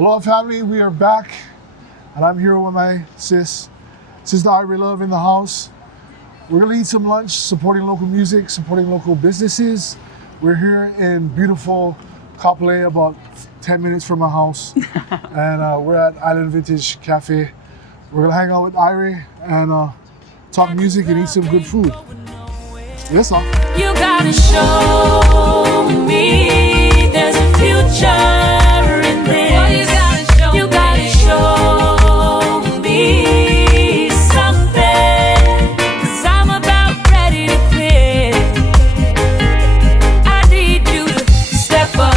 Aloha family, we are back and I'm here with my sister Irie Love in the house. We're gonna eat some lunch, supporting local music, supporting local businesses. We're here in beautiful Kapolei, about 10 minutes from my house. And we're at Island Vintage Café. We're gonna hang out with Irie and talk music and eat some good food. Yes, all. You gotta show me there's a future in this. You gotta show me something, 'cause I'm about ready to quit. I need you to step up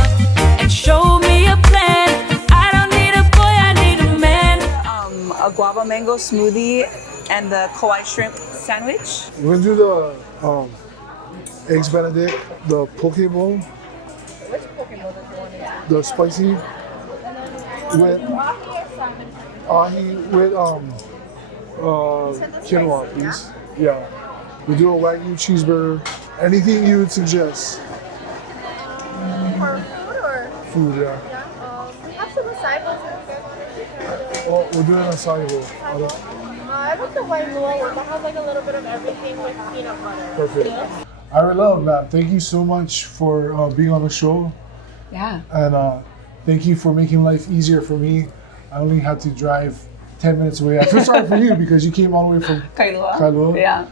and show me a plan. I don't need a boy, I need a man. A guava mango smoothie and the Hawaiian shrimp sandwich. We're gonna do the eggs Benedict, the poke bowl. Which Pokemon do you want? The spicy with ahi with quinoa, please. Yeah. We do a Wagyu cheeseburger. Anything you would suggest? For food or? Food, yeah. We have some acai bowls if you guys want to. We're doing a acai bowl. I like the white bowl one that has like a little bit of everything with peanut butter. Perfect. Irie Love, ma'am, thank you so much for being on the show. Yeah. And thank you for making life easier for me. I only had to drive 10 minutes away. I feel sorry for you because you came all the way from Kailua. Yeah.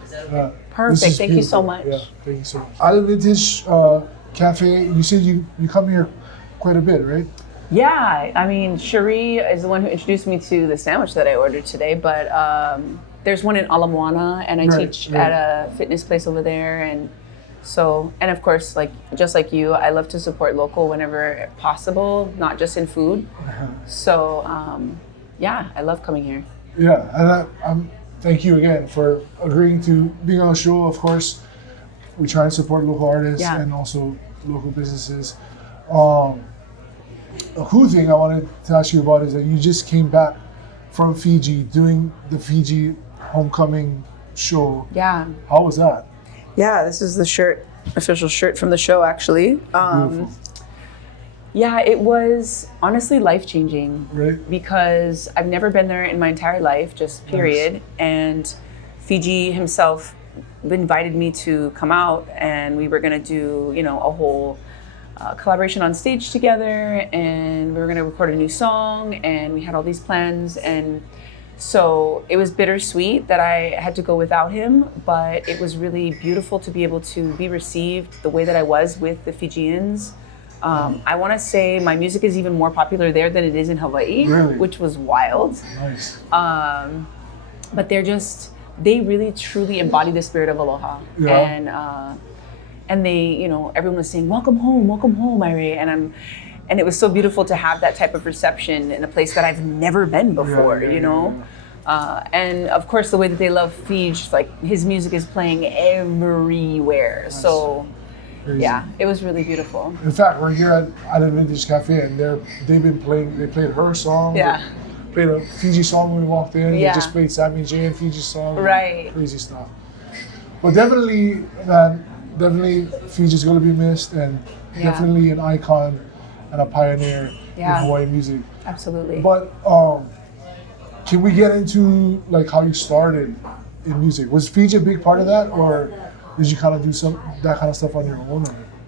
Perfect. Thank you so much. Yeah, thank you so much. Island Vintage Café, you said you come here quite a bit, right? Yeah. I mean, Cherie is the one who introduced me to the sandwich that I ordered today, but there's one in Ala Moana, and I teach at a fitness place over there. And of course, just like you, I love to support local whenever possible, not just in food. So yeah, I love coming here. Yeah, and thank you again for agreeing to being on the show. Of course, we try and support local artists and also local businesses. A cool thing I wanted to ask you about is that you just came back from Fiji doing the Fiji homecoming show. Yeah. How was that? Yeah, this is the shirt, official shirt from the show, actually. Beautiful. Yeah, it was honestly life-changing. Right. Because I've never been there in my entire life, just period. Nice. And Fiji himself invited me to come out, and we were gonna do, a whole collaboration on stage together, and we were gonna record a new song, and we had all these plans. And so it was bittersweet that I had to go without him, but it was really beautiful to be able to be received the way that I was with the Fijians. I want to say my music is even more popular there than it is in Hawaii, which was wild. Nice. But they really truly embody the spirit of aloha. Yeah. And they, everyone was saying, welcome home, Irie. And it was so beautiful to have that type of reception in a place that I've never been before, And of course, the way that they love Fiji, his music is playing everywhere. Nice. So, crazy. Yeah, it was really beautiful. In fact, we're here at Island Vintage Café, and they played her song. Yeah. Played a Fiji song when we walked in. Yeah. They just played Sammy J and Fiji song. Right. Crazy stuff. But definitely, man, Fiji's going to be missed, and definitely an icon and a pioneer in Hawaiian music. Absolutely. But can we get into how you started in music? Was Fiji a big part of that, or did you kind of do that kind of stuff on your own?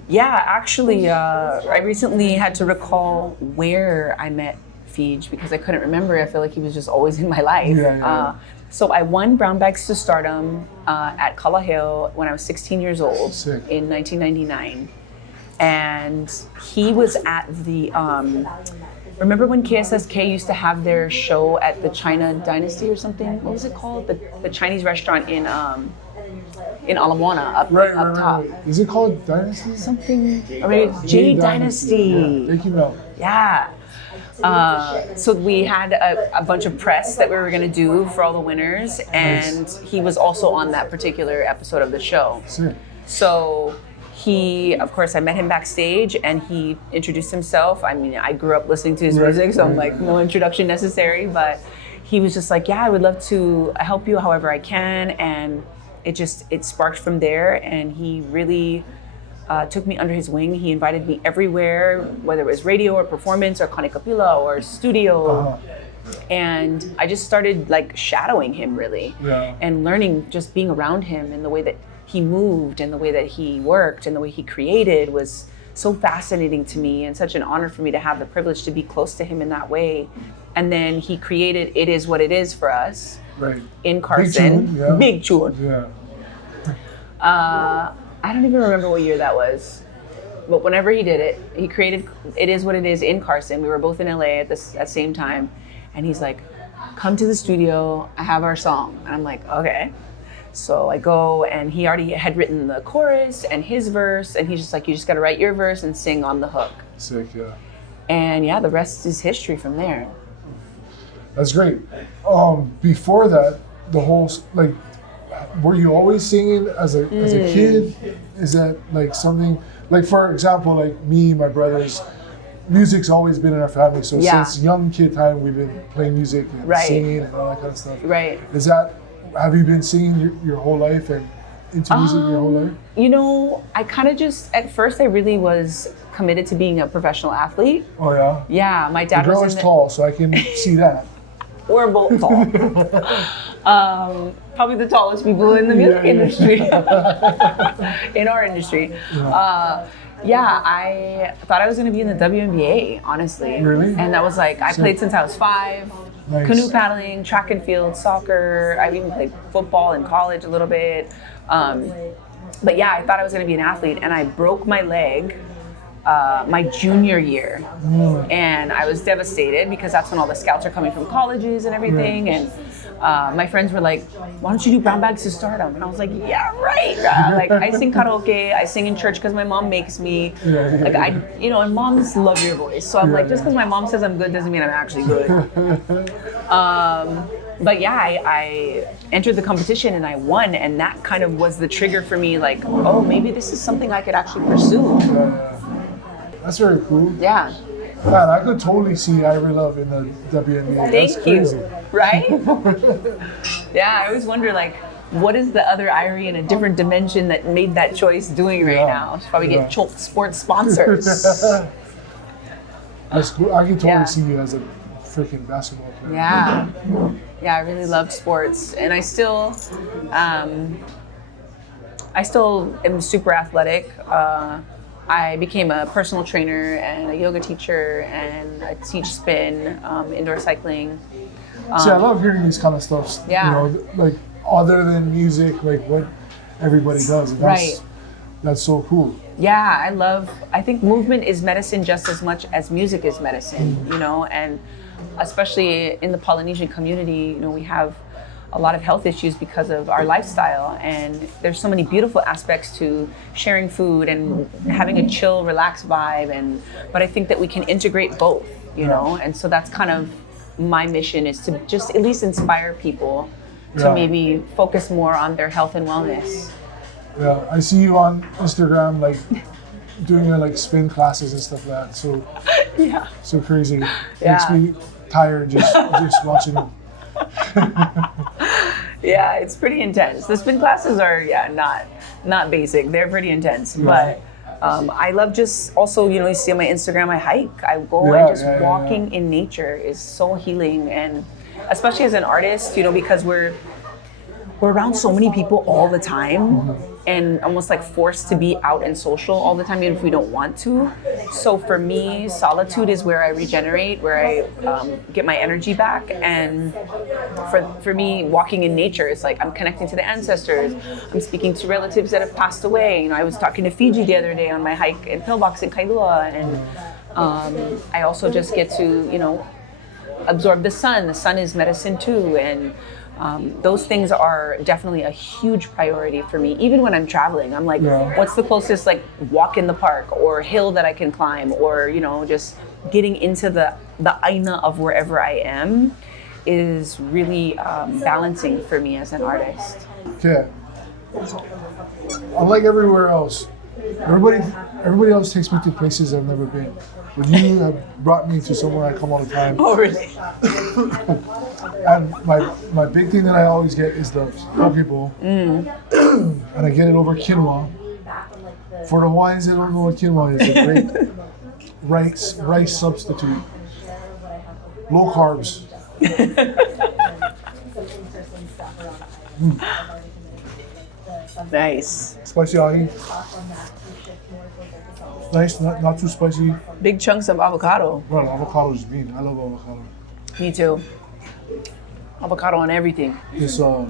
Yeah, actually, I recently had to recall where I met Fiji because I couldn't remember. I feel like he was just always in my life. So I won Brown Bags to Stardom at Kalaheo when I was 16 years old. Sick. In 1999. And he was at the, remember when KSSK used to have their show at the China Dynasty or something? What was it called? The Chinese restaurant in Ala Moana up top. Right. Is it called Dynasty? Something, J Dynasty. Yeah. Thank you, Mel. Yeah. So we had a bunch of press that we were going to do for all the winners, and he was also on that particular episode of the show. Sick. So of course, I met him backstage, and he introduced himself. I mean, I grew up listening to his music, so I'm no introduction necessary, but he was just like, yeah, I would love to help you however I can, and it sparked from there, and he really took me under his wing. He invited me everywhere, whether it was radio or performance or Kanikapila or studio. And I just started like shadowing him really and learning, just being around him, and the way that he moved and the way that he worked and the way he created was so fascinating to me, and such an honor for me to have the privilege to be close to him in that way. And then he created It Is What It Is for us in Carson. Big tune. Yeah. I don't even remember what year that was, but whenever he did it, he created It Is What It Is in Carson. We were both in LA at the same time, and he's like, come to the studio, I have our song. And I'm like, okay. So I go, and he already had written the chorus and his verse, and he's just like, you just gotta write your verse and sing on the hook. Sick, yeah. And yeah, the rest is history from there. That's great. Before that, the whole, like, were you always singing as a kid? Is that like something, like for example, like me, my brothers, music's always been in our family. So since young kid time, we've been playing music and singing and all that kind of stuff. Right. Is that, have you been singing your whole life and into music your whole life? You know, I kind of just, at first I really was committed to being a professional athlete. Oh yeah? Yeah, my dad the girl was is tall, so I can see that. We're both tall. Probably the tallest people in the music industry, in our industry. I thought I was going to be in the WNBA, honestly. Really? And that was like, I played since I was 5. Nice. Canoe paddling, track and field, soccer. I even played football in college a little bit. But yeah, I thought I was going to be an athlete, and I broke my leg my junior year. And I was devastated because that's when all the scouts are coming from colleges and everything. And my friends were like, why don't you do Brown Bags to Stardom? And I was like, yeah, right. Like, I sing karaoke, I sing in church because my mom makes me. Like, and moms love your voice. So I'm like, just because my mom says I'm good doesn't mean I'm actually good. But yeah, I entered the competition and I won, and that kind of was the trigger for me, like, oh, maybe this is something I could actually pursue. That's very cool. Yeah. Man, I could totally see Irie Love in the WNBA. Thank you. Right? Yeah, I always wonder, like, what is the other Irie in a different dimension that made that choice doing right now? She'll probably get sports sponsors. That's cool. I can totally see you as a freaking basketball player. Yeah. Yeah, I really loved sports, and I still am super athletic. I became a personal trainer and a yoga teacher, and I teach spin, indoor cycling. See, I love hearing these kind of stuff. Yeah. You know, like other than music, like what everybody does. And that's so cool. Yeah, I think movement is medicine just as much as music is medicine, you know, and especially in the Polynesian community, you know, we have a lot of health issues because of our lifestyle, and there's so many beautiful aspects to sharing food and having a chill, relaxed vibe, but I think that we can integrate both, you know, and so that's kind of my mission, is to just at least inspire people to maybe focus more on their health and wellness. Yeah, I see you on Instagram, like doing your like spin classes and stuff like that. So so crazy. Makes me tired just watching them. Yeah, it's pretty intense. The spin classes are not basic. They're pretty intense, but I love just also, you know, you see on my Instagram, I hike. I go and just walking in nature is so healing, and especially as an artist, you know, because we're around so many people all the time and almost like forced to be out and social all the time, even if we don't want to. So for me, solitude is where I regenerate, where I get my energy back. And for me, walking in nature is like I'm connecting to the ancestors. I'm speaking to relatives that have passed away. You know, I was talking to Fiji the other day on my hike in Pillbox in Kailua, and I also just get to, you know, absorb the sun. The sun is medicine too, and those things are definitely a huge priority for me. Even when I'm traveling, I'm like, what's the closest like walk in the park or hill that I can climb, or, you know, just getting into the aina of wherever I am is really balancing for me as an artist. Okay. Unlike everywhere else, everybody else takes me to places I've never been. But you have brought me to somewhere I come all the time. Oh, really? And my big thing that I always get is the poke bowl. And I get it over quinoa. For the Hawaiians that don't know what quinoa is, a great rice substitute. Low carbs. Nice. Spicy ahi. Nice, not too spicy. Big chunks of avocado. Bro, avocado is mean. I love avocado. Me too. Avocado on everything. This what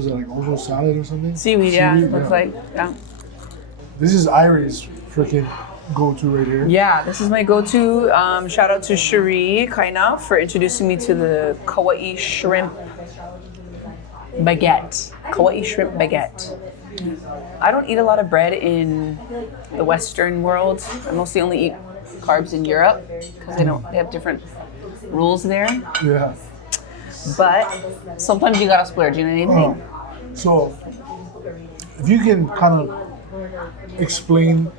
is it, like oval salad or something? Seaweed, yeah. Seaweed, Looks like, yeah. This is Irie's freaking go-to right here. Yeah, this is my go-to. Shout out to Cherie Kaina for introducing me to the Kauai shrimp baguette. Kauai shrimp baguette. I don't eat a lot of bread in the Western world. I mostly only eat carbs in Europe because they have different rules there. Yeah. But sometimes you gotta splurge, you know what I mean? So, if you can kind of explain,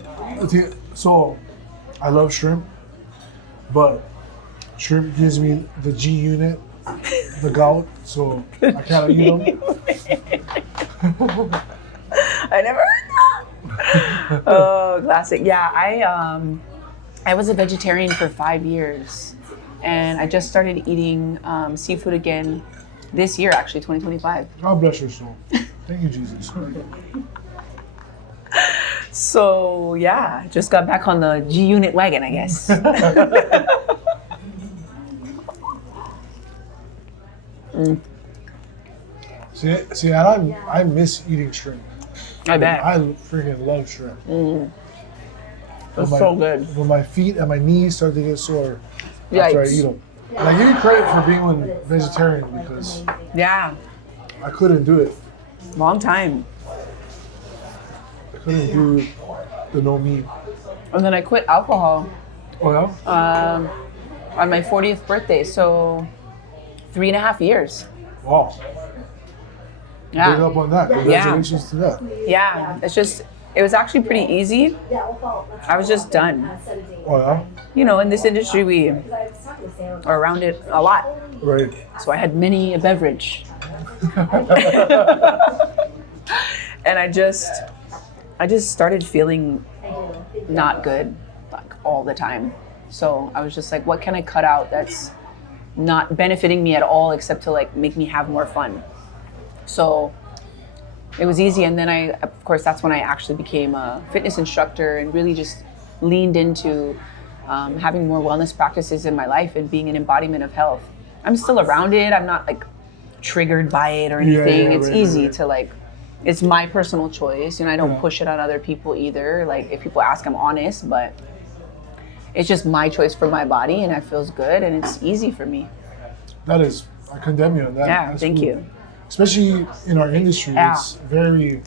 so I love shrimp, but shrimp gives me the G unit, the gout, so I can't eat them. I never heard that. Oh, classic. Yeah, I was a vegetarian for 5 years, and I just started eating seafood again this year, actually, 2025. God bless your soul. Thank you, Jesus. So yeah, just got back on the G unit wagon, I guess. See, and I miss eating shrimp. I bet. I freaking love shrimp. It's so good. When my feet and my knees start to get sore after I Yikes. eat them. And I give you credit for being one vegetarian because Yeah, I couldn't do it. long time. I couldn't do the no meat. And then I quit alcohol Oh yeah? on my 40th birthday, so 3.5 years. Wow. Big Yeah, up on that. Congratulations to that. yeah. It was actually pretty easy. I was just done. Oh yeah? You know, in this industry, we are around it a lot. Right. So I had many a beverage. And I just started feeling not good, like all the time. So I was just like, what can I cut out that's not benefiting me at all except to like make me have more fun? So it was easy. And then of course, that's when I actually became a fitness instructor and really just leaned into having more wellness practices in my life and being an embodiment of health. I'm still around it. I'm not like triggered by it or anything. It's easy to like, it's my personal choice. You know, I don't push it on other people either. Like if people ask, I'm honest, but it's just my choice for my body and it feels good and it's easy for me. That is, I condemn you on that. Yeah, That's thank cool. you. Especially in our industry, Yeah. it's very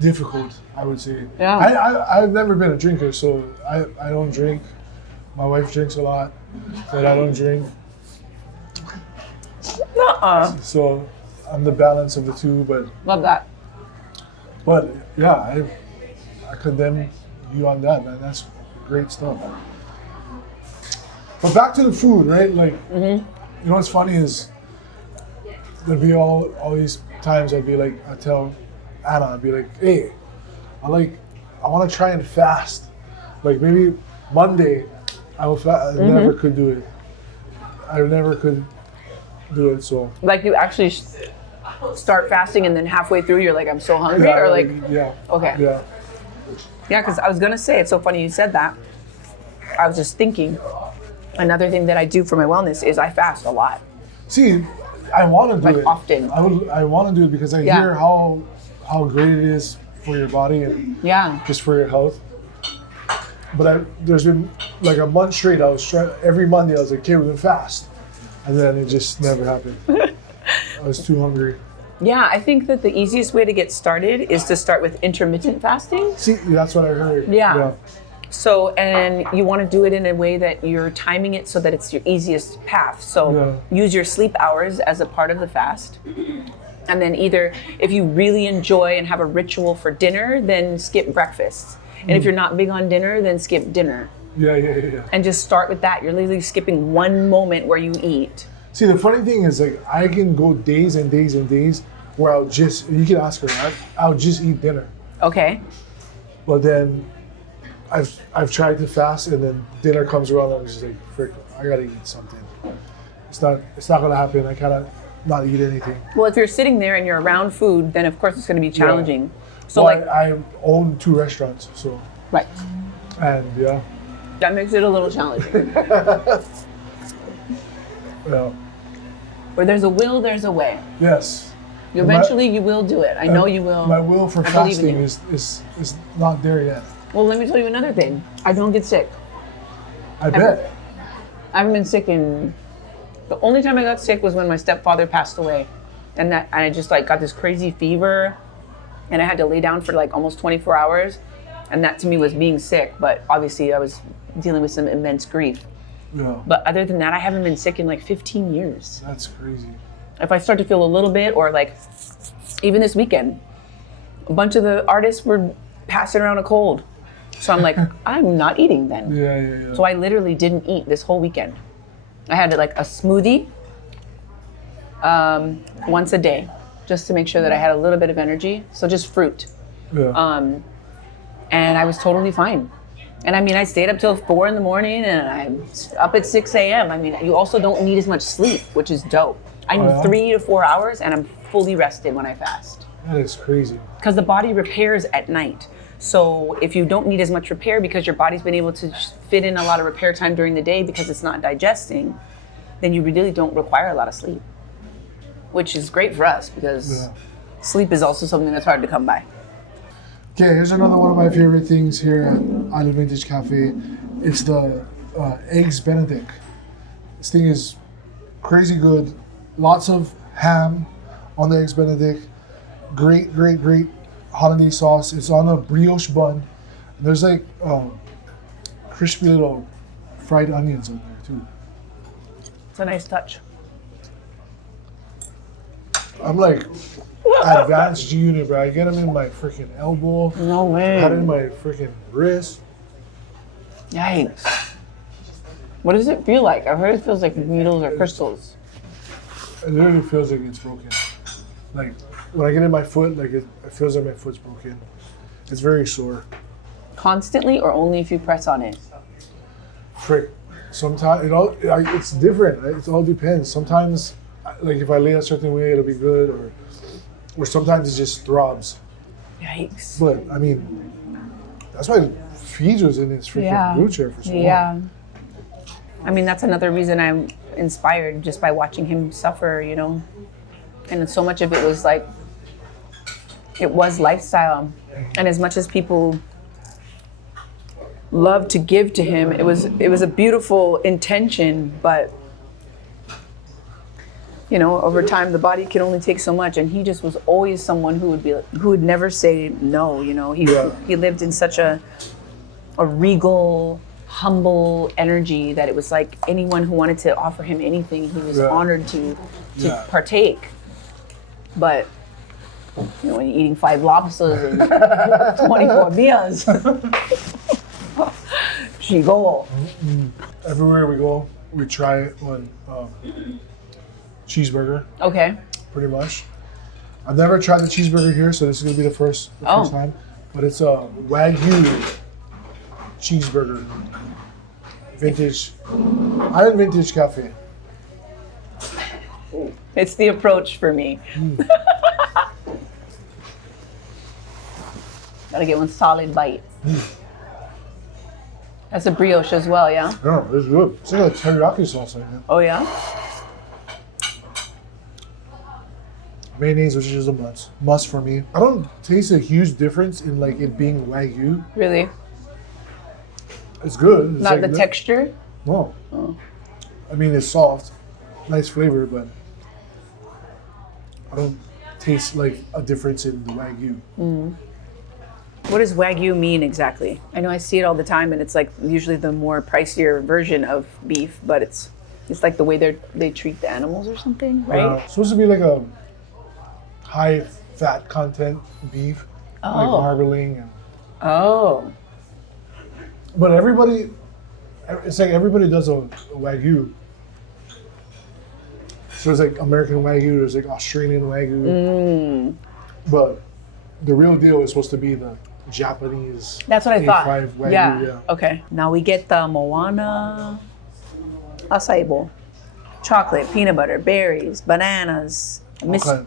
difficult, I would say. Yeah. I've never been a drinker, so I don't drink. My wife drinks a lot, but I don't drink. So I'm the balance of the two, but Love that. yeah, I condemn you on that, man. That's great stuff. But back to the food, right? Like, you know what's funny is there'd be all these times I'd be like, I tell Anna, I'd be like, hey, I want to try and fast. Like maybe Monday, I will fast. I never could do it. I never could do it. So Like you actually start fasting and then halfway through you're like, I'm so hungry, or like, yeah, okay. Yeah, because I was gonna say, it's so funny you said that. I was just thinking, another thing that I do for my wellness is I fast a lot. See, I want to do Like it often. I want to do it because I Yeah. hear how great it is for your body and Yeah. just for your health. But there's been like a month straight. I was every Monday. I was like, okay, we're gonna fast, and then it just never happened. I was too hungry. Yeah, I think that the easiest way to get started is to start with intermittent fasting. See, that's what I heard. Yeah. So, and you want to do it in a way that you're timing it so that it's your easiest path. So use your sleep hours as a part of the fast. And then either if you really enjoy and have a ritual for dinner, then skip breakfast. And if you're not big on dinner, then skip dinner. Yeah. And just start with that. You're literally skipping one moment where you eat. See, the funny thing is, like, I can go days and days and days where you can ask her, I'll just eat dinner. Okay. But then I've tried to fast, and then dinner comes around, and I'm just like, frick, I gotta eat something. It's not gonna happen. I cannot not eat anything. Well, if you're sitting there and you're around food, then of course it's going to be challenging. So well, like, I own 2 restaurants, so right. and yeah. That makes it a little challenging. Yeah. Where there's a will, there's a way. Yes. Eventually, you will do it. I know you will. My will for I believe in fasting you. is not there yet. Well, let me tell you another thing. I don't get sick. I bet. I haven't been sick in. The only time I got sick was when my stepfather passed away, and I just like got this crazy fever, and I had to lay down for like almost 24 hours, and that to me was being sick. But obviously, I was dealing with some immense grief. Yeah. But other than that, I haven't been sick in like 15 years. That's crazy. If I start to feel a little bit, or like even this weekend, a bunch of the artists were passing around a cold. So I'm like, I'm not eating then. Yeah. So I literally didn't eat this whole weekend. I had like a smoothie once a day, just to make sure that I had a little bit of energy. So just fruit. Yeah. And I was totally fine. And I mean, I stayed up till 4 in the morning, and I'm up at 6 a.m. I mean, you also don't need as much sleep, which is dope. I need 3 to 4 hours, and I'm fully rested when I fast. That is crazy. Because the body repairs at night. So if you don't need as much repair because your body's been able to fit in a lot of repair time during the day because it's not digesting, then you really don't require a lot of sleep, which is great for us because sleep is also something that's hard to come by. Okay, here's another one of my favorite things here at Island Vintage Café. It's the Eggs Benedict. This thing is crazy good. Lots of ham on the Eggs Benedict. Great holiday sauce. It's on a brioche bun. And there's like crispy little fried onions on there too. It's a nice touch. I'm like advanced G unit, bro. I get them in my freaking elbow. No way. I had it in my freaking wrist. Yikes. What does it feel like? I've heard it feels like needles or crystals. It literally feels like it's broken. Like when I get in my foot, like it feels like my foot's broken. It's very sore. Constantly or only if you press on it? Frick. Sometimes it's different. It all depends. Sometimes, like if I lay a certain way, it'll be good, or sometimes it just throbs. Yikes. But I mean, that's why Fiji was in his freaking wheelchair for so long. Yeah. I mean, that's another reason I'm inspired just by watching him suffer, you know. And so much of it was like, it was lifestyle. And as much as people love to give to him, it was a beautiful intention, but you know, over time the body can only take so much, and he just was always someone who would never say no, you know. He lived in such a regal, humble energy that it was like anyone who wanted to offer him anything, he was honored to partake. But you know, when you're eating 5 lobsters and 24 beers, she go. Everywhere we go, we try one cheeseburger. Okay. Pretty much. I've never tried the cheeseburger here, so this is gonna be the first time. But it's a Wagyu cheeseburger. Vintage, Island Vintage Café. It's the approach for me. Gotta get one solid bite. That's a brioche as well, yeah? Yeah, it's good. It's like a teriyaki sauce right now. Oh yeah? Mayonnaise, which is a must for me. I don't taste a huge difference in like it being Wagyu. Really? It's good. It's Not like the texture? No. Oh. I mean, it's soft, nice flavor, but I don't taste like a difference in the Wagyu. What does Wagyu mean exactly? I know I see it all the time, and it's like usually the more pricier version of beef, but it's like the way they treat the animals or something, right? It's supposed to be like a high fat content beef, like marbling. And, Oh. but it's like everybody does a Wagyu. So there's like American Wagyu, there's like Australian Wagyu. But the real deal is supposed to be the Japanese. That's what I thought. A5 Wagyu, Yeah. Okay. Now we get the Moana acai bowl. Chocolate, peanut butter, berries, bananas, Okay.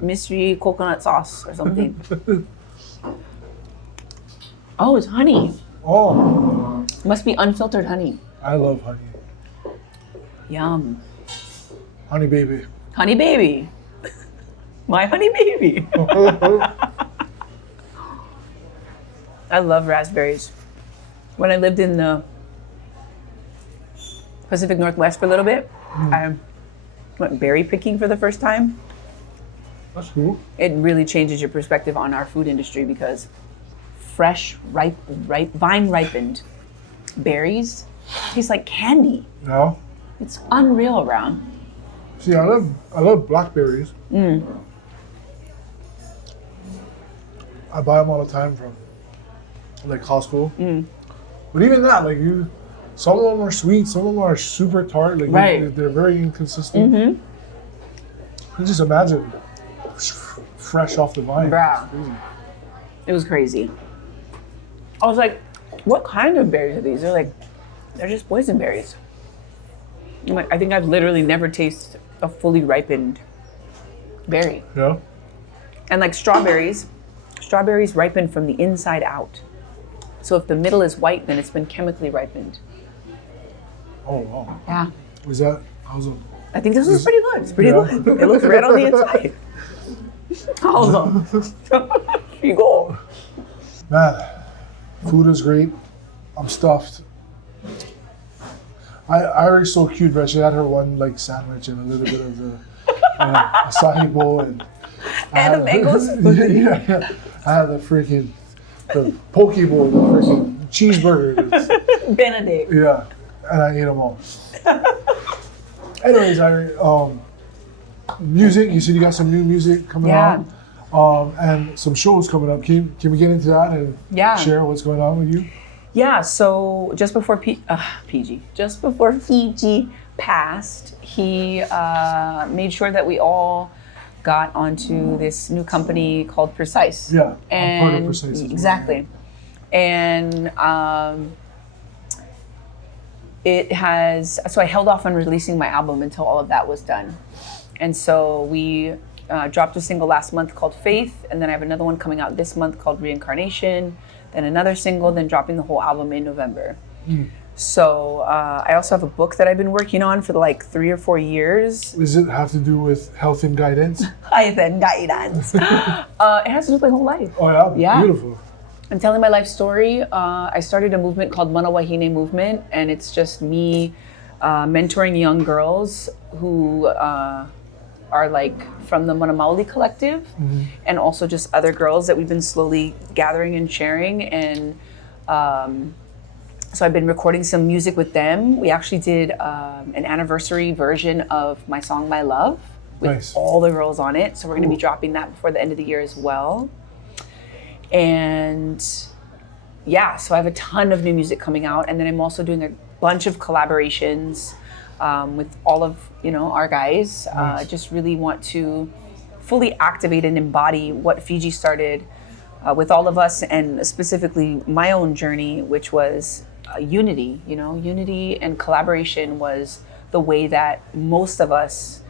mystery coconut sauce or something. Oh, it's honey. Oh, Must be unfiltered honey. I love honey. Yum. Honey baby. Honey baby. My honey baby. I love raspberries. When I lived in the Pacific Northwest for a little bit, I went berry picking for the first time. That's cool. It really changes your perspective on our food industry because fresh, vine ripened berries taste like candy. Yeah. It's unreal around. See, I love blackberries. I buy them all the time from like Costco. But even that, like some of them are sweet, some of them are super tart. Like Right. they're very inconsistent. You just imagine fresh off the vine. Bruh. It's crazy. It was crazy. I was like, what kind of berries are these? They're just boysenberries. I'm like, I think I've literally never tasted a fully ripened berry. Yeah. And like strawberries ripen from the inside out. So if the middle is white, then it's been chemically ripened. Oh wow. Yeah. Was that? How's it? I think this was pretty good. It's pretty Yeah. good. It looks red on the inside. Hold on. Here you go. Man, food is great. I'm stuffed. Irie's so cute, but she had her one like sandwich and a little bit of the acai bowl and And a mango smoothie. yeah, I had the poke bowl, the freaking cheeseburger. Benedict. Yeah, and I ate them all. Anyways, Irie, music. You said you got some new music coming Yeah. out, and some shows coming up. Can we get into that and Yeah. share what's going on with you? Yeah, so just before Fiji passed, he made sure that we all got onto this new company called Precise. Yeah, and I'm part of Precise as well, exactly. And so I held off on releasing my album until all of that was done. And so we dropped a single last month called Faith, and then I have another one coming out this month called Reincarnation, then another single, then dropping the whole album in November. So I also have a book that I've been working on for like 3 or 4 years. Does it have to do with health and guidance? Health and guidance. It has to do with my whole life. Oh yeah, Yeah. Beautiful. I'm telling my life story. I started a movement called wahine movement, and it's just me mentoring young girls who are like from the Mauli collective, and also just other girls that we've been slowly gathering and sharing. And so I've been recording some music with them. We actually did an anniversary version of my song My Love with Nice. all the girls on it. So we're going to be dropping that before the end of the year as well. And yeah, so I have a ton of new music coming out, and then I'm also doing a bunch of collaborations with all of our guys. Nice. Just really want to fully activate and embody what Fiji started with all of us, and specifically my own journey, which was unity. Unity and collaboration was the way that most of us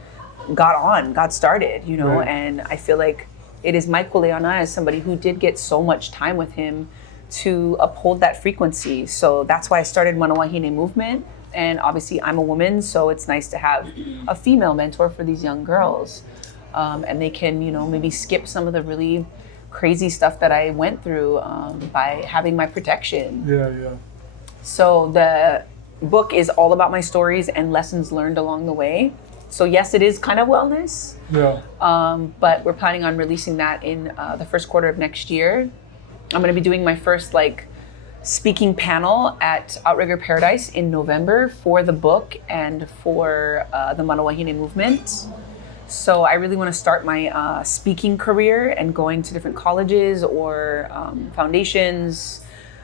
got started. Right. And I feel like it is Michael Leona as somebody who did get so much time with him to uphold that frequency. So that's why I started Wahine movement. And obviously I'm a woman, so it's nice to have a female mentor for these young girls. And they can, maybe skip some of the really crazy stuff that I went through by having my protection. Yeah. So the book is all about my stories and lessons learned along the way. So yes, it is kind of wellness. Yeah. But we're planning on releasing that in the first quarter of next year. I'm going to be doing my first speaking panel at Outrigger Paradise in November for the book and for the Wahine movement. So I really want to start my speaking career and going to different colleges or foundations,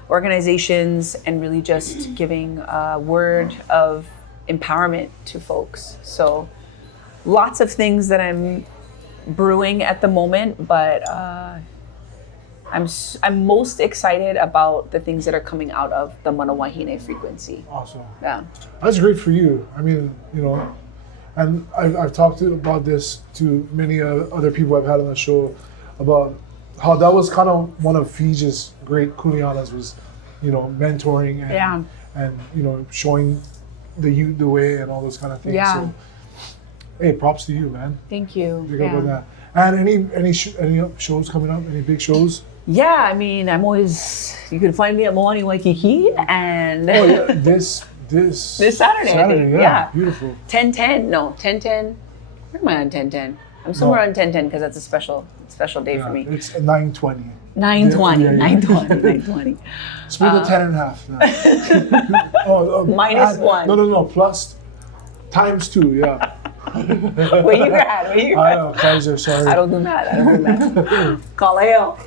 organizations, and really just giving a word of empowerment to folks. So lots of things that I'm brewing at the moment, but I'm most excited about the things that are coming out of the mana wahine frequency. Awesome. Yeah. That's great for you. I mean, you know, and I've talked about this to many other people I've had on the show about how that was kind of one of Fiji's great kuleanas was, you know, mentoring and you know, showing the youth the way and all those kind of things. Yeah. So, hey, props to you, man. Thank you. Big up on that. And any shows coming up? Any big shows? Yeah, I mean, I'm always. You can find me at Moani Waikiki and. Oh yeah, this Saturday. I think. Yeah. Beautiful. 10:10. No, 10:10. Where am I on 10:10? I'm somewhere on 10:10 because that's a special day for me. It's 9:20. 9:20. 9:20. Split the 10 and a half. No. Minus one. No. Plus times 2. Yeah. Where you at? I know, Kaiser, sorry. I don't do that. Kaleo.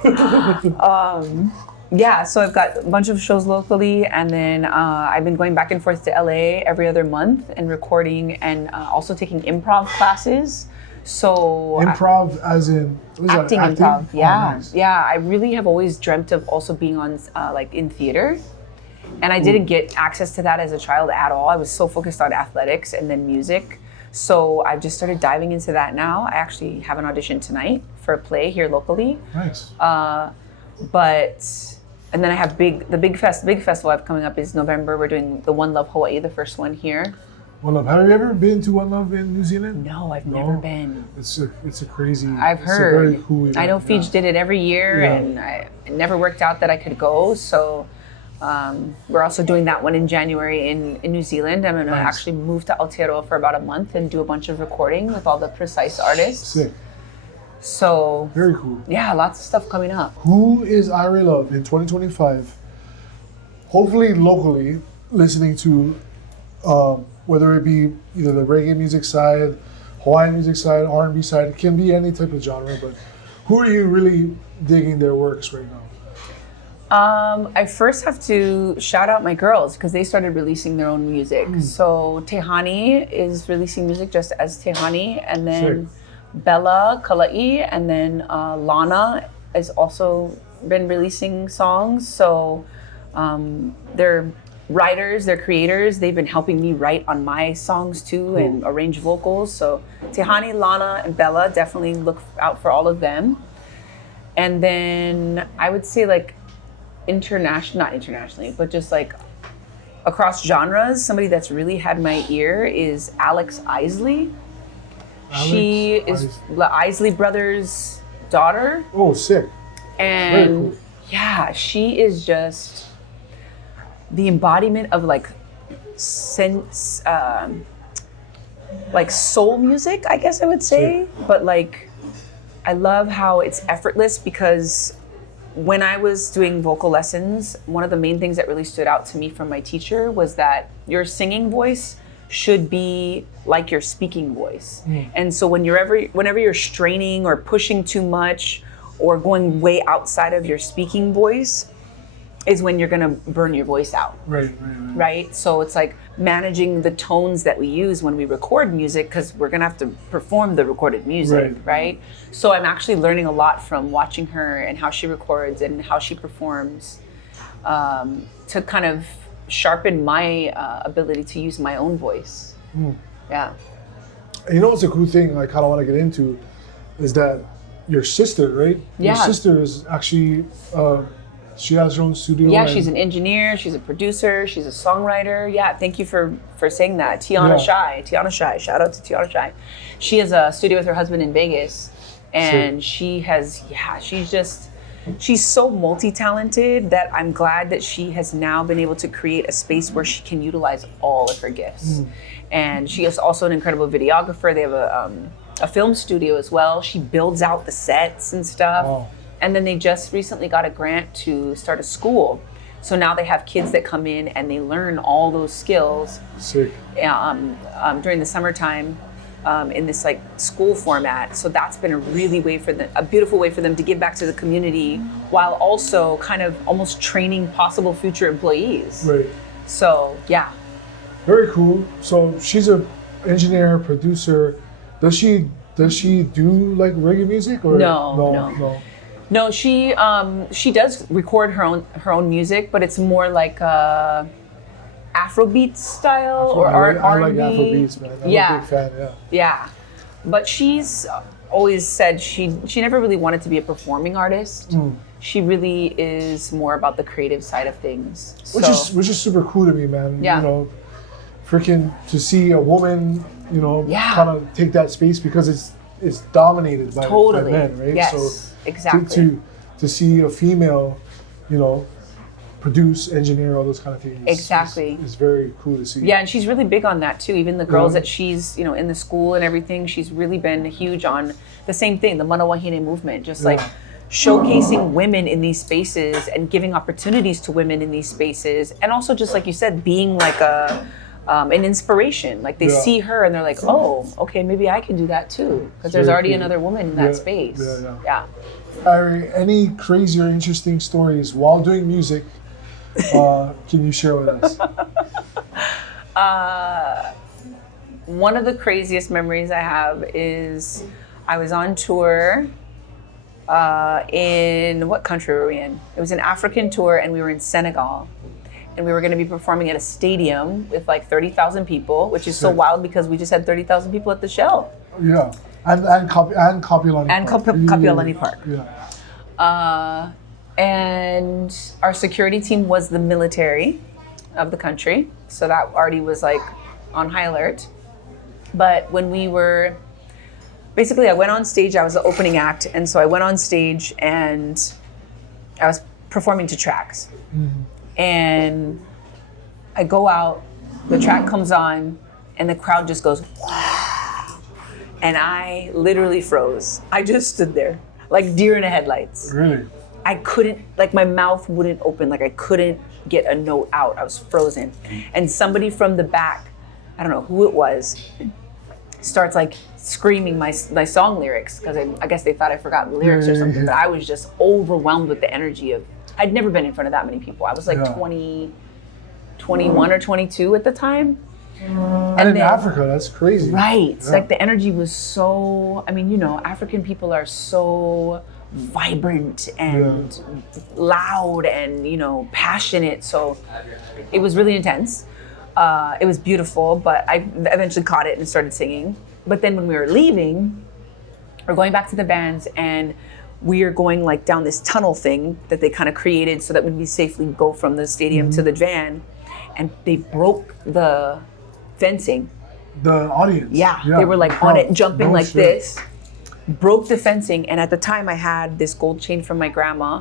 Yeah, so I've got a bunch of shows locally, and then I've been going back and forth to LA every other month and recording, and also taking improv classes. So improv as in acting improv. Yeah, Oh, nice. yeah. I really have always dreamt of also being on like in theater, and I didn't get access to that as a child at all. I was so focused on athletics and then music. So I've just started diving into that now. I actually have an audition tonight for a play here locally. Nice. And then I have the big festival I have coming up is November. We're doing the One Love Hawaii, the first one here. One Love. Have you ever been to One Love in New Zealand? No, I've never been. It's a crazy. I've it's heard. A very cool event. I know Fiji did it every year, and it never worked out that I could go. So we're also doing that one in January in New Zealand. I'm going to actually move to Aotearoa for about a month and do a bunch of recording with all the precise artists. Sick. So very cool. Yeah, lots of stuff coming up. Who is Irie Love in 2025? Hopefully locally, listening to whether it be either the reggae music side, Hawaiian music side, R&B side. It can be any type of genre, but who are you really digging their works right now? I first have to shout out my girls because they started releasing their own music. So Tehani is releasing music just as Tehani, and then Bella Kalai, and then Lana has also been releasing songs. So they're writers, they're creators. They've been helping me write on my songs too and arrange vocals. So Tehani, Lana, and Bella, definitely look out for all of them. And then I would say like not internationally, but just like across genres, somebody that's really had my ear is Alex Isley. She is the Isley brothers' daughter. Oh, sick. And very cool. Yeah, she is just the embodiment of like like soul music, I guess I would say. But like, I love how it's effortless because when I was doing vocal lessons, one of the main things that really stood out to me from my teacher was that your singing voice should be like your speaking voice. And so whenever you're straining or pushing too much or going way outside of your speaking voice is when you're gonna burn your voice out. Right? So it's like managing the tones that we use when we record music because we're gonna have to perform the recorded music, right? So I'm actually learning a lot from watching her and how she records and how she performs to kind of sharpen my ability to use my own voice. Yeah. You know what's a cool thing I kind of want to get into is that your sister, right? Yeah. Your sister is actually, she has her own studio. Yeah, she's an engineer, she's a producer, she's a songwriter. Yeah, thank you for saying that. Tiana Shai, shout out to Tiana Shai. She has a studio with her husband in Vegas. And she's so multi-talented that I'm glad that she has now been able to create a space where she can utilize all of her gifts. And she is also an incredible videographer. They have a film studio as well. She builds out the sets and stuff. Wow. And then they just recently got a grant to start a school. So now they have kids that come in and they learn all those skills during the summertime. In this like school format. So that's been a beautiful way for them to give back to the community while also kind of almost training possible future employees. Right. So yeah. Very cool. So she's an engineer, producer, Does she do like reggae music or No. No, she does record her own music, but it's more like Afrobeat style or R&B. I like Afrobeats, man. I'm a big fan. Yeah, but she's always said she never really wanted to be a performing artist. She really is more about the creative side of things. Which is super cool to me, man. Yeah. You know, freaking to see a woman, you know, kind of take that space because it's dominated by men, right? Yes, so exactly. To see a female, you know, produce, engineer, all those kind of things. Exactly. It's very cool to see. Yeah, and she's really big on that too. Even the girls that she's, you know, in the school and everything, she's really been huge on the same thing, the wahine movement, just like showcasing women in these spaces and giving opportunities to women in these spaces. And also just like you said, being like an inspiration. Like they see her and they're like, oh, okay, maybe I can do that too. Because there's already another woman in that space. Yeah. Irie, any crazy or interesting stories while doing music can you share with us? One of the craziest memories I have is I was on tour in, what country were we in? It was an African tour and we were in Senegal. And we were going to be performing at a stadium with like 30,000 people, which is so wild because we just had 30,000 people at the show. Yeah. And Kapolei And Kapolei Park. Yeah. And our security team was the military of the country. So that already was like on high alert. But when we were, basically I went on stage, I was the opening act. And so I went on stage and I was performing to tracks. And I go out, the track comes on, and the crowd just goes, wow. And I literally froze. I just stood there, like deer in the headlights. Really? I couldn't, like my mouth wouldn't open, like I couldn't get a note out. I was frozen. And somebody from the back, I don't know who it was, starts like screaming my song lyrics, because I guess they thought I forgot the lyrics or something, but I was just overwhelmed with the energy of, I'd never been in front of that many people. I was like 21 or 22 at the time. And in Africa, that's crazy. Right. It's like the energy was so, I mean, you know, African people are so vibrant and loud and, you know, passionate. So it was really intense. It was beautiful, but I eventually caught it and started singing. But then when we were leaving, we're going back to the bands and we are going like down this tunnel thing that they kind of created so that we safely go from the stadium to the van, and they broke the fencing. The audience. Yeah. They were like on it, jumping like this, broke the fencing. And at the time I had this gold chain from my grandma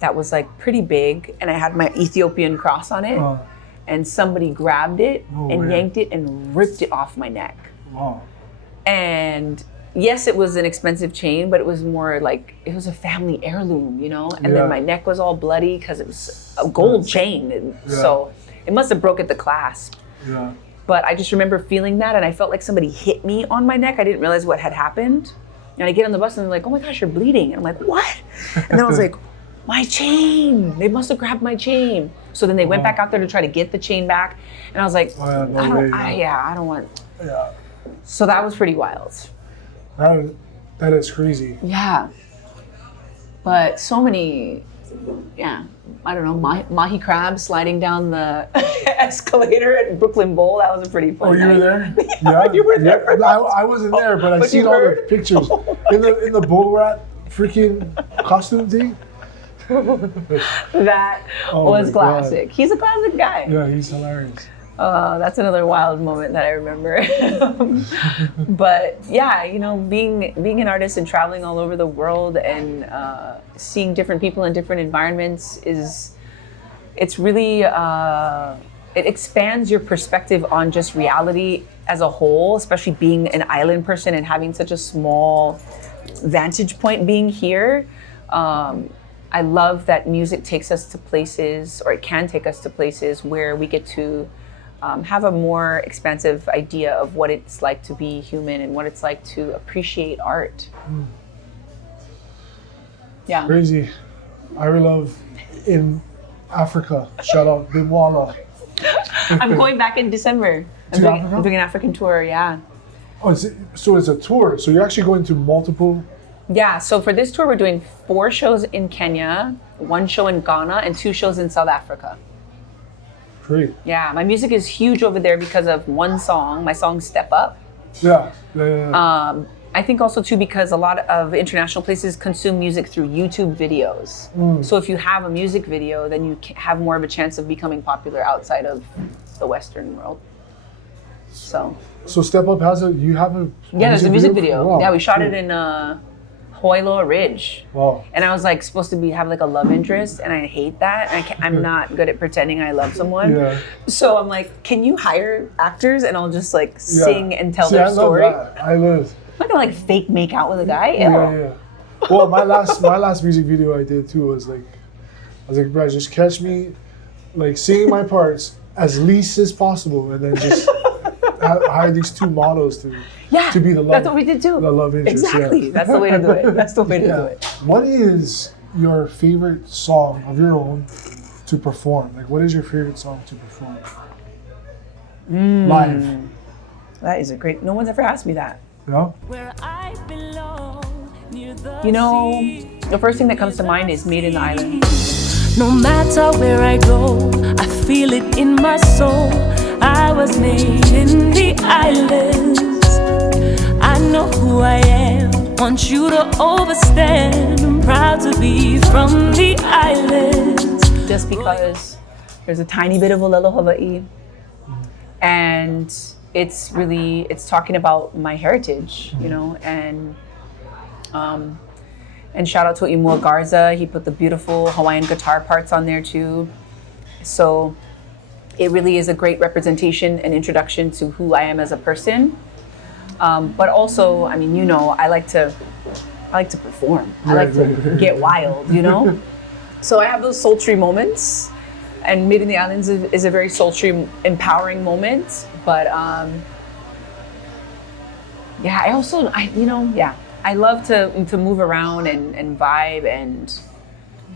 that was like pretty big, and I had my Ethiopian cross on it, and somebody grabbed it yanked it and ripped it off my neck. Wow. And yes, it was an expensive chain, but it was more like, it was a family heirloom, you know? And then my neck was all bloody because it was a gold chain. And so it must have broke at the clasp. Yeah. But I just remember feeling that, and I felt like somebody hit me on my neck. I didn't realize what had happened. And I get on the bus and they're like, oh my gosh, you're bleeding. And I'm like, what? And then I was like, my chain. They must have grabbed my chain. So then they went back out there to try to get the chain back. And I was like, I don't want. Yeah. So that was pretty wild. That is crazy. Yeah. But so many, I don't know, mahi crabs sliding down the escalator at Brooklyn Bowl. That was a pretty fun night. You were there? Yeah. You were there. I wasn't there, but I seen all the pictures. In the bull rat freaking costume thing. That was classic. God. He's a classic guy. Yeah, he's hilarious. That's another wild moment that I remember. But yeah, you know, being an artist and traveling all over the world and seeing different people in different environments it's really, it expands your perspective on just reality as a whole, especially being an island person and having such a small vantage point being here. I love that music takes us to places, or it can take us to places where we get to have a more expansive idea of what it's like to be human and what it's like to appreciate art. Yeah. Crazy. Irie Love in Africa. Shout out Bimwala. I'm going back in December. I'm doing an African tour, yeah. Oh, so it's a tour. So you're actually going to multiple. Yeah, so for this tour, we're doing 4 shows in Kenya, 1 show in Ghana, and 2 shows in South Africa. Great. Yeah, my music is huge over there because of one song, my song Step Up. Yeah. I think also too because a lot of international places consume music through YouTube videos. So if you have a music video, then you have more of a chance of becoming popular outside of the Western world. So Step Up you have a there's a music video. Wow. Yeah, we shot it in Hawaiian Ridge. Wow. And I was like supposed to have like a love interest, and I hate that. I'm not good at pretending I love someone. Yeah. So I'm like, can you hire actors and I'll just like sing and tell their I story? Love that. I love. I'm not gonna like fake make out with a guy. Ew. Yeah. Well, my last music video I did too was like, I was like, bro, just catch me like singing my parts as least as possible, and then just hire these 2 models to be the love. That's what we did too. The love interest. Exactly. Yeah. That's the way to do it. That's the way to do it. What is your favorite song of your own to perform? Like, what is your favorite song to perform live? That is a great. No one's ever asked me that. Yeah. Where I belong, near the You know, sea. the first thing that comes to mind is Made in the Island. No matter where I go, I feel it in my soul. I was made in the islands. I know who I am. Want you to understand. I'm proud to be from the islands. Just because there's a tiny bit of Olelo Hawaii, and it's talking about my heritage, you know, and shout out to Imua Garza. He put the beautiful Hawaiian guitar parts on there too. So it really is a great representation and introduction to who I am as a person. But also, I mean, you know, I like to perform. I like to get wild, you know? So I have those sultry moments, and Made in the Islands is a very sultry, empowering moment. But I love to move around and vibe and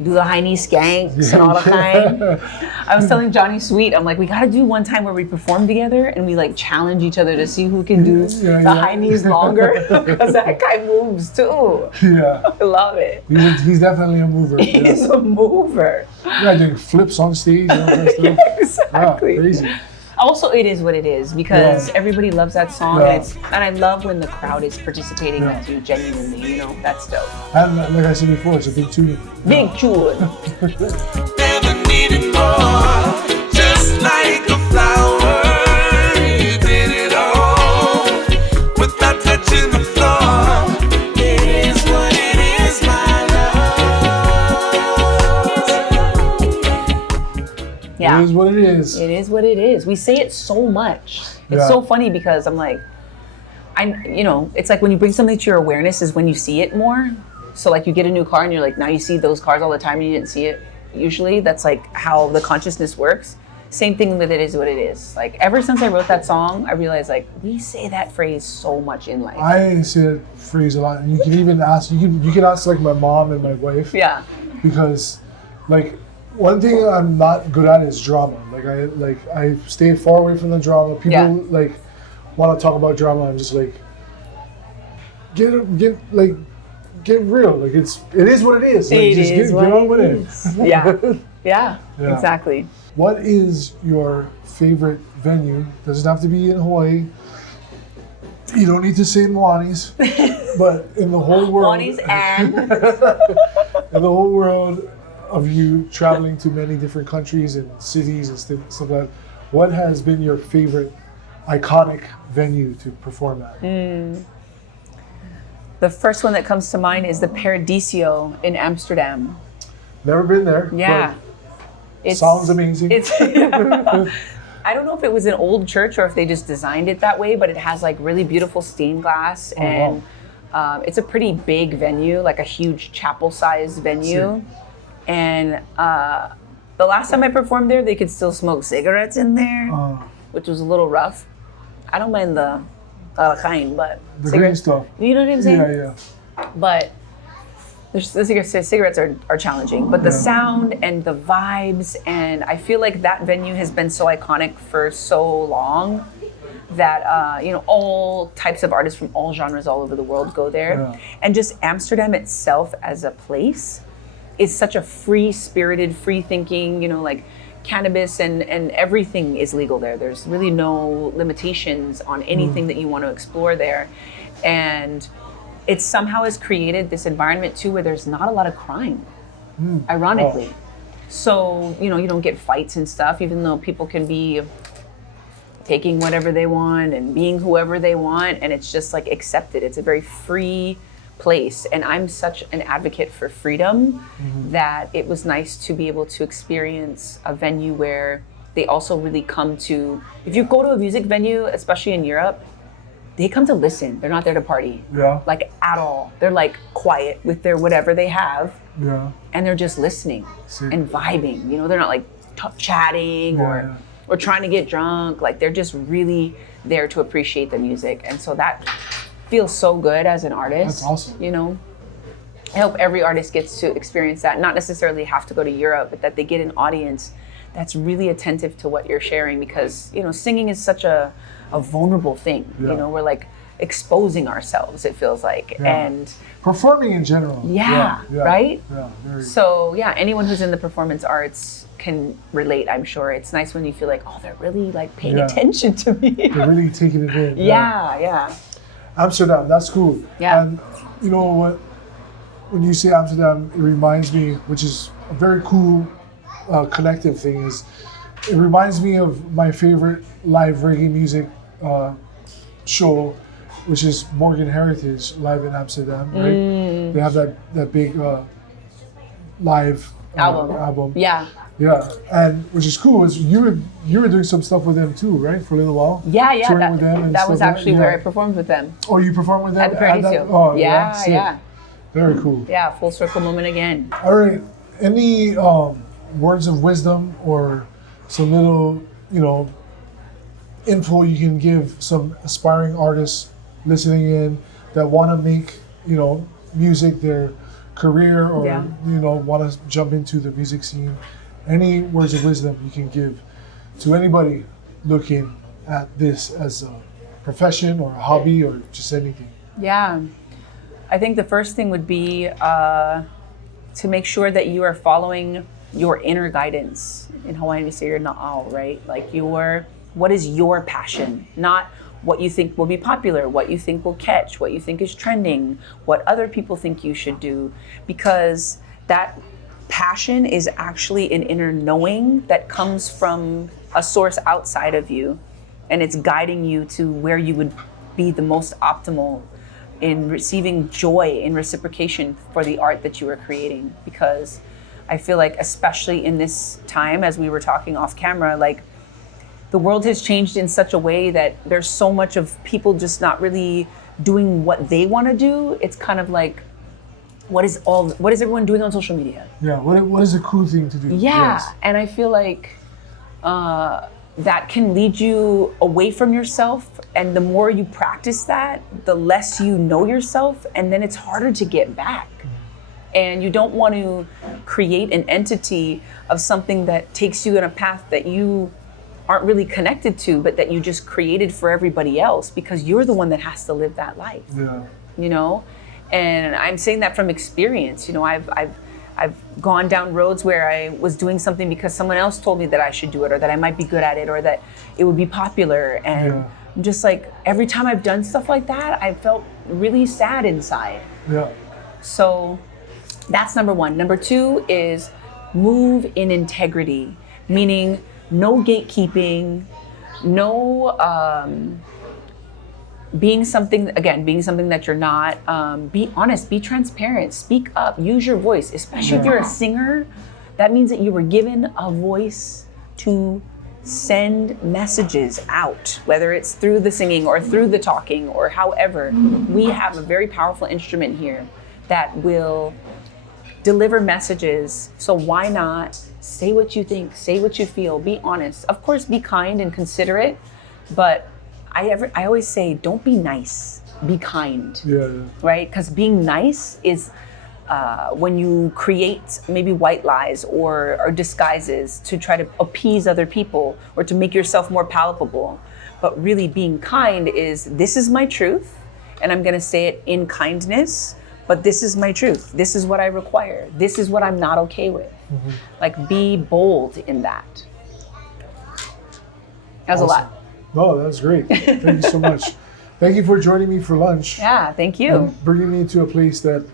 do the wahine skanks and all the kind. I was telling Johnny Sweet, I'm like, we gotta do one time where we perform together and we like challenge each other to see who can do the wahines longer, because that guy moves too. Yeah. I love it. He's definitely a mover. He's a mover. Yeah, doing flips on stage and all that stuff. Exactly. Yeah, crazy. Also, it is what it is, because everybody loves that song, Yeah. and I love when the crowd is participating with you genuinely. You know, that's dope. And like I said before, it's a big tune. Big tune. Never needed more, just like a flower. You did it all without touching the floor. It is what it is, my love. Yeah. It is what it is. It is what it is. We say it so much. It's so funny because I'm like, it's like when you bring something to your awareness is when you see it more. So like you get a new car and you're like, now you see those cars all the time and you didn't see it usually. That's like how the consciousness works. Same thing with it is what it is. Like ever since I wrote that song, I realized like we say that phrase so much in life. I say that phrase a lot. And you can even ask, you can ask like my mom and my wife. Yeah. Because like, one thing I'm not good at is drama. I stay far away from the drama. People like want to talk about drama. I'm just like, get real. Like it is what it is. Like, It just is get what on it with is. it. Yeah, Yeah. exactly. What is your favorite venue? Doesn't have to be in Hawaii. You don't need to say Moani's, but in the whole world. Moani's and In the whole world of you traveling to many different countries and cities and stuff like that, what has been your favorite iconic venue to perform at? the first one that comes to mind is the Paradiso in Amsterdam. Never been there. Yeah. It sounds amazing. It's I don't know if it was an old church or if they just designed it that way, but it has like really beautiful stained glass, and it's a pretty big venue, like a huge chapel-sized venue. And the last time I performed there, they could still smoke cigarettes in there, which was a little rough. I don't mind the kind, but the green stuff. You know what I'm saying? Yeah. But the cigarettes are challenging, but the sound and the vibes, and I feel like that venue has been so iconic for so long that all types of artists from all genres all over the world go there. Yeah. And just Amsterdam itself as a place is such a free-spirited, free-thinking, like cannabis and everything is legal there. There's really no limitations on anything that you want to explore there. And it somehow has created this environment too where there's not a lot of crime, ironically. Oh. So, you don't get fights and stuff, even though people can be taking whatever they want and being whoever they want, and it's just like accepted. It's a very free place, and I'm such an advocate for freedom that it was nice to be able to experience a venue where they also really come to, if you go to a music venue, especially in Europe, they come to listen. They're not there to party, like at all. They're like quiet with their whatever they have, and they're just listening and vibing. They're not like chatting or trying to get drunk. Like they're just really there to appreciate the music, and so that feels so good as an artist. That's awesome. I hope every artist gets to experience that, not necessarily have to go to Europe, but that they get an audience that's really attentive to what you're sharing, because singing is such a vulnerable thing. We're like exposing ourselves, it feels like, and performing in general. Right? Very. So anyone who's in the performance arts can relate, I'm sure. It's nice when you feel like, oh, they're really like paying attention to me. They're really taking it in. Yeah. Amsterdam, that's cool. Yeah. And you know what? When you say Amsterdam, it reminds me, which is a very cool collective thing, is it reminds me of my favorite live reggae music show, which is Morgan Heritage live in Amsterdam, right? They have that big live album. Yeah, and which is cool. Is you were doing some stuff with them too, right? For a little while. Yeah. Touring with them and that was stuff actually where I performed with them. Oh, you performed with them At the Paradiso. Oh, Yeah. Very cool. Yeah, full circle moment again. All right. Any words of wisdom or some little, info you can give some aspiring artists listening in that want to make, music their career or, want to jump into the music scene? Any words of wisdom you can give to anybody looking at this as a profession or a hobby or just anything? Yeah. I think the first thing would be to make sure that you are following your inner guidance. In Hawaiian, we say your na'au, right? Like what is your passion? Not what you think will be popular, what you think will catch, what you think is trending, what other people think you should do. Because that passion is actually an inner knowing that comes from a source outside of you. And it's guiding you to where you would be the most optimal in receiving joy in reciprocation for the art that you are creating. Because I feel like, especially in this time, as we were talking off camera, like the world has changed in such a way that there's so much of people just not really doing what they want to do. It's kind of like, what is everyone doing on social media? Yeah, what is a cool thing to do? Yeah, Yes. and I feel like that can lead you away from yourself, and the more you practice that, the less you know yourself, and then it's harder to get back. And you don't want to create an entity of something that takes you in a path that you aren't really connected to, but that you just created for everybody else, because you're the one that has to live that life. Yeah. And I'm saying that from experience. I've gone down roads where I was doing something because someone else told me that I should do it, or that I might be good at it, or that it would be popular. And I'm just like, every time I've done stuff like that, I felt really sad inside. Yeah. So that's number one. Number two is move in integrity, meaning no gatekeeping, no being something that you're not. Be honest, be transparent, speak up, use your voice, especially if you're a singer. That means that you were given a voice to send messages out, whether it's through the singing or through the talking or however. We have a very powerful instrument here that will deliver messages. So why not say what you think, say what you feel, be honest. Of course, be kind and considerate, but I always say, don't be nice, be kind. Yeah. Right? Because being nice is when you create maybe white lies or disguises to try to appease other people or to make yourself more palatable. But really being kind is, this is my truth, and I'm gonna say it in kindness, but this is my truth. This is what I require. This is what I'm not okay with. Like, be bold in that. That was a lot. No, that's great. Thank you so much. Thank you for joining me for lunch. Yeah, thank you. And bringing me to a place that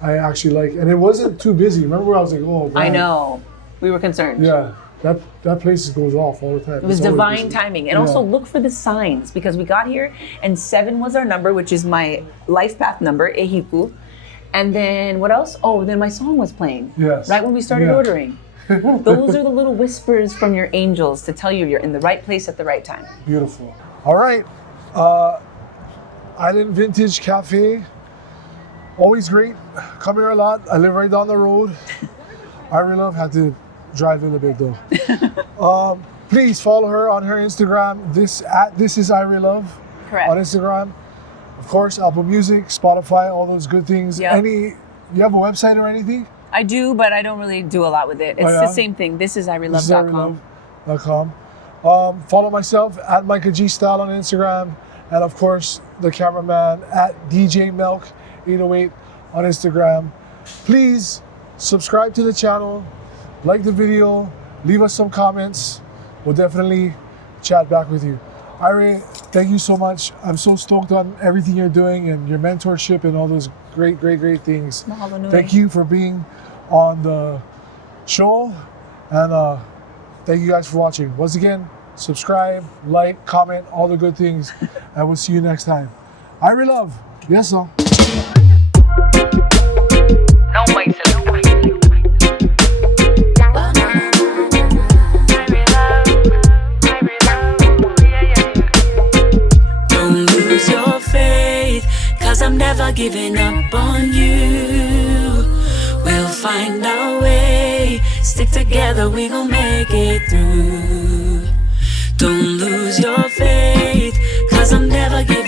I actually like. And it wasn't too busy. Remember I was like, oh, man. I know. We were concerned. Yeah, that place goes off all the time. It was divine timing. And also look for the signs, because we got here and 7 was our number, which is my life path number, Ehiku. And then what else? Oh, then my song was playing. Yes. Right when we started ordering. Those are the little whispers from your angels to tell you you're in the right place at the right time. Beautiful. All right. Island Vintage Café. Always great. Come here a lot. I live right down the road. Irie Love had to drive in a bit though. Please follow her on her Instagram. This is Irie Love. Correct. On Instagram. Of course, Apple Music, Spotify, all those good things. Yep. You have a website or anything? I do, but I don't really do a lot with it. It's the same thing. This is IrieLove.com. Follow myself at Micah G Style on Instagram. And of course, the cameraman at DJ Melk 808 on Instagram. Please subscribe to the channel, like the video, leave us some comments. We'll definitely chat back with you. Irie, thank you so much. I'm so stoked on everything you're doing and your mentorship and all those great things. Mahalo nui. Thank you for being on the show. And thank you guys for watching. Once again, subscribe, like, comment, all the good things. And we'll see you next time. Irie Love. Yes, sir. I'm never giving up on you. We'll find our way. Stick together, we gon' make it through. Don't lose your faith, 'cause I'm never giving